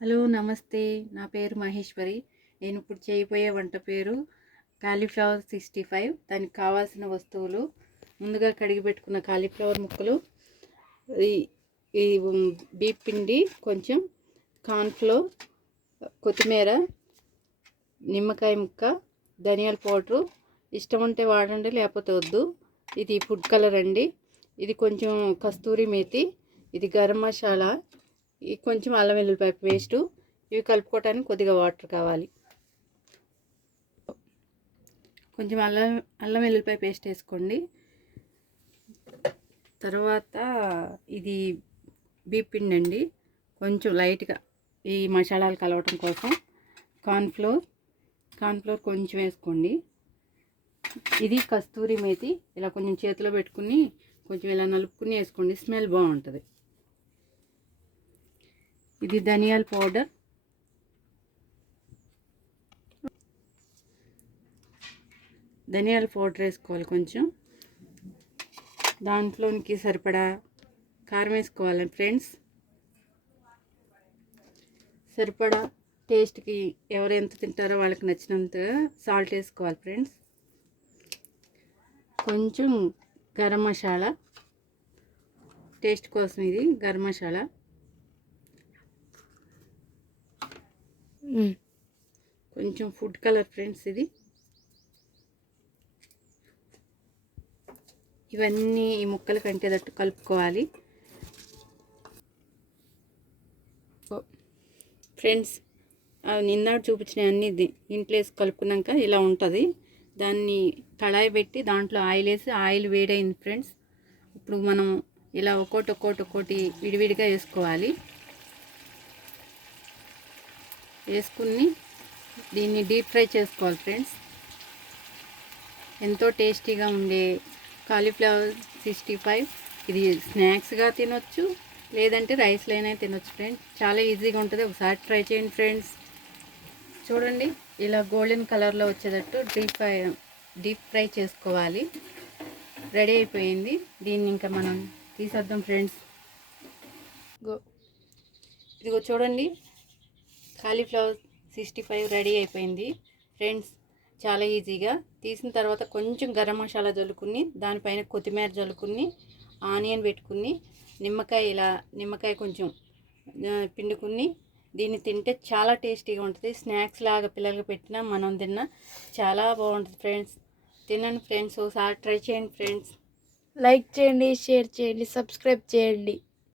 Hello నమస్తే. నా పేరు మహేశ్వరి. నేను ఇప్పుడు చేయబోయే వంట పేరు కాలీఫ్లవర్ 65. దానికి కావాల్సిన వస్తువులు: ముందుగా కడిగి పెట్టుకున్న కాలీఫ్లవర్ ముక్కలు, ఈ ఈ బీప్ పిండి కొంచెం, కార్న్ఫ్లోర్, కొత్తిమీర, నిమ్మకాయ ముక్క, ధనియాల పౌడరు. ఇష్టం ఉంటే వాడండి, లేకపోతే వద్దు. ఇది ఫుడ్ కలర్ అండి. ఇది కొంచెం కస్తూరి మేతి, ఇది గరం మసాలా, ఈ కొంచెం అల్లం వెల్లుల్లిపాయ పేస్టు. ఇవి కలుపుకోవడానికి కొద్దిగా వాటర్ కావాలి. కొంచెం అల్లం వెల్లుల్లిపాయ పేస్ట్ వేసుకోండి. తర్వాత ఇది బీప్ పిండి అండి, కొంచెం లైట్గా ఈ మసాలాలు కలవటం కోసం. కార్న్ఫ్లోర్ కొంచెం వేసుకోండి. ఇది కస్తూరి మేతి. ఇలా కొంచెం చేతిలో పెట్టుకుని కొంచెం ఇలా నలుపుకుని వేసుకోండి, స్మెల్ బాగుంటుంది. ఇది ధనియాల పౌడర్, వేసుకోవాలి కొంచెం. దాంట్లోనికి సరిపడా కారం వేసుకోవాలి ఫ్రెండ్స్. సరిపడా టేస్ట్కి ఎవరు ఎంత తింటారో వాళ్ళకి నచ్చినంత సాల్ట్ వేసుకోవాలి ఫ్రెండ్స్. కొంచెం గరం మసాలా టేస్ట్ కోసం, ఇది గరం మసాలా. కొంచెం ఫుడ్ కలర్ ఫ్రెండ్స్. ఇది ఇవన్నీ ఈ ముక్కలు కంటేటట్టు కలుపుకోవాలి ఫ్రెండ్స్. నిన్నటి చూపించిన అన్ని ఇంట్లో వేసి కలుపుకున్నాక ఇలా ఉంటుంది. దాన్ని కళాయి పెట్టి దాంట్లో ఆయిల్ వేసి, ఆయిల్ వేడైంది ఫ్రెండ్స్. ఇప్పుడు మనం ఇలా ఒక్కోటి విడివిడిగా వేసుకోవాలి. వేసుకుని దీన్ని డీప్ ఫ్రై చేసుకోవాలి ఫ్రెండ్స్. ఎంతో టేస్టీగా ఉండే కాలీఫ్లవర్ 65. ఇది స్నాక్స్గా తినొచ్చు, లేదంటే రైస్లోనే తినొచ్చు ఫ్రెండ్స్. చాలా ఈజీగా ఉంటుంది. ఒకసారి ట్రై చేయండి ఫ్రెండ్స్. చూడండి, ఇలా గోల్డెన్ కలర్లో వచ్చేటట్టు డీప్ ఫ్రై చేసుకోవాలి. రెడీ అయిపోయింది. దీన్ని ఇంకా మనం తీసేద్దాం ఫ్రెండ్స్. ఇదిగో చూడండి, కాలీఫ్లవర్ 65 రెడీ అయిపోయింది ఫ్రెండ్స్. చాలా ఈజీగా తీసిన తర్వాత కొంచెం గరం మసాలా జల్లుకుని, దానిపైన కొత్తిమీర జల్లుకుని, ఆనియన్ పెట్టుకుని, నిమ్మకాయ కొంచెం పిండుకుని దీన్ని తింటే చాలా టేస్టీగా ఉంటుంది. స్నాక్స్ లాగా పిల్లలకి పెట్టినా మనం తిన్నా చాలా బాగుంటుంది ఫ్రెండ్స్. తినండి ఫ్రెండ్స్, ఒకసారి ట్రై చేయండి ఫ్రెండ్స్. లైక్ చేయండి, షేర్ చేయండి, సబ్స్క్రైబ్ చేయండి.